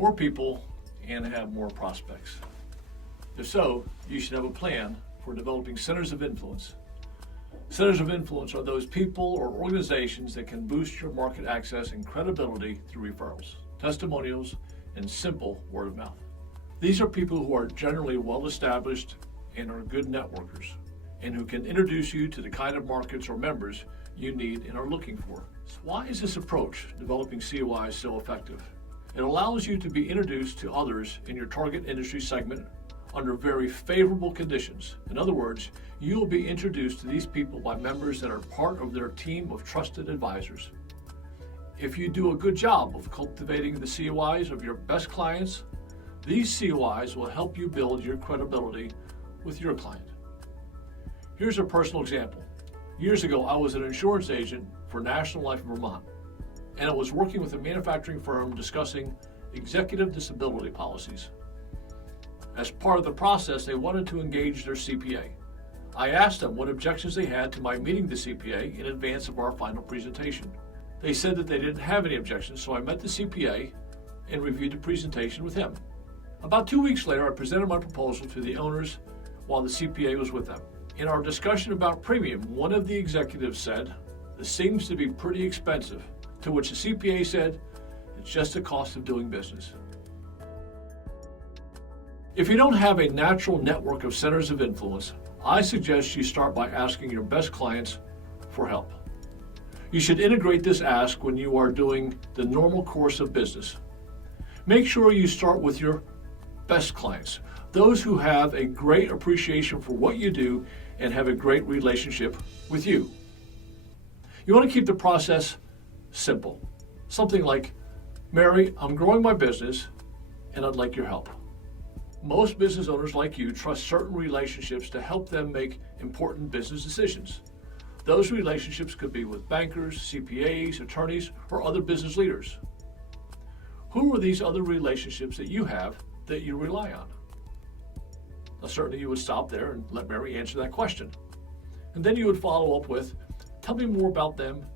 more people and have more prospects? If so, you should have a plan for developing centers of influence. Centers of influence are those people or organizations that can boost your market access and credibility through referrals, testimonials, and simple word of mouth. These are people who are generally well established and are good networkers, and who can introduce you to the kind of markets or members you need and are looking for. So why is this approach, developing COIs, so effective? It allows you to be introduced to others in your target industry segment under very favorable conditions. In other words, you will be introduced to these people by members that are part of their team of trusted advisors. If you do a good job of cultivating the COIs of your best clients, these COIs will help you build your credibility with your client. Here's a personal example. Years ago, I was an insurance agent for National Life of Vermont, and I was working with a manufacturing firm discussing executive disability policies. As part of the process, they wanted to engage their CPA. I asked them what objections they had to my meeting the CPA in advance of our final presentation. They said that they didn't have any objections, so I met the CPA and reviewed the presentation with him. About 2 weeks later, I presented my proposal to the owners while the CPA was with them. In our discussion about premium, one of the executives said, "This seems to be pretty expensive," to which the CPA said, "It's just the cost of doing business." If you don't have a natural network of centers of influence, I suggest you start by asking your best clients for help. You should integrate this ask when you are doing the normal course of business. Make sure you start with your best clients, those who have a great appreciation for what you do and have a great relationship with you. You want to keep the process simple. Something like, "Mary, I'm growing my business and I'd like your help." Most business owners like you trust certain relationships to help them make important business decisions. Those relationships could be with bankers, CPAs, attorneys, or other business leaders. Who are these other relationships that you have that you rely on? Now, certainly you would stop there and let Mary answer that question. And then you would follow up with, "Tell me more about them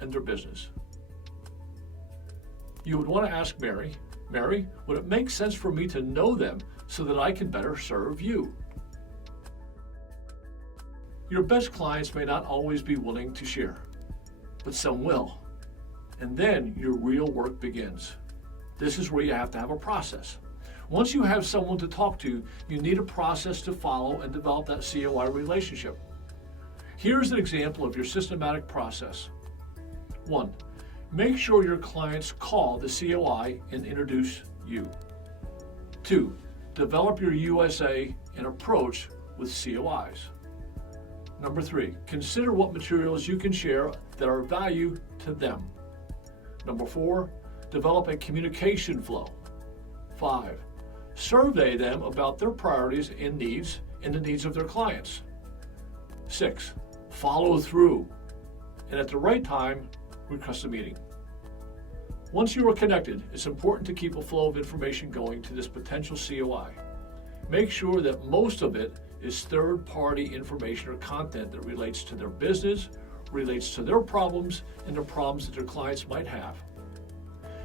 and their business." You would want to ask Mary, "Mary, would it make sense for me to know them so that I can better serve you?" Your best clients may not always be willing to share, but some will. And then your real work begins. This is where you have to have a process. Once you have someone to talk to, you need a process to follow and develop that COI relationship. Here's an example of your systematic process. 1. Make sure your clients call the COI and introduce you. 2. Develop your USA and approach with COIs. Number 3, consider what materials you can share that are of value to them. Number 4, develop a communication flow. 5, survey them about their priorities and needs and the needs of their clients. 6, follow through, and at the right time, request a meeting. Once you are connected, it's important to keep a flow of information going to this potential COI. Make sure that most of it is third-party information or content that relates to their business, relates to their problems, and the problems that their clients might have.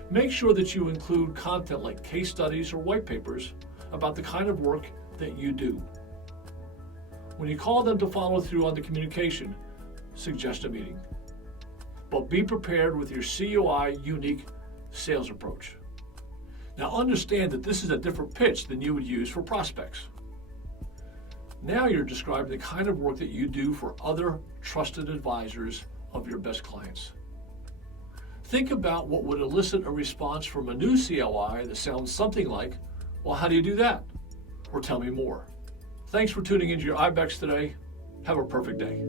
Make sure that you include content like case studies or white papers about the kind of work that you do. When you call them to follow through on the communication, suggest a meeting. But be prepared with your COI unique sales approach. Now understand that this is a different pitch than you would use for prospects. Now you're describing the kind of work that you do for other trusted advisors of your best clients. Think about what would elicit a response from a new COI that sounds something like, "Well, how do you do that?" Or "Tell me more." Thanks for tuning into your IBEX today. Have a perfect day.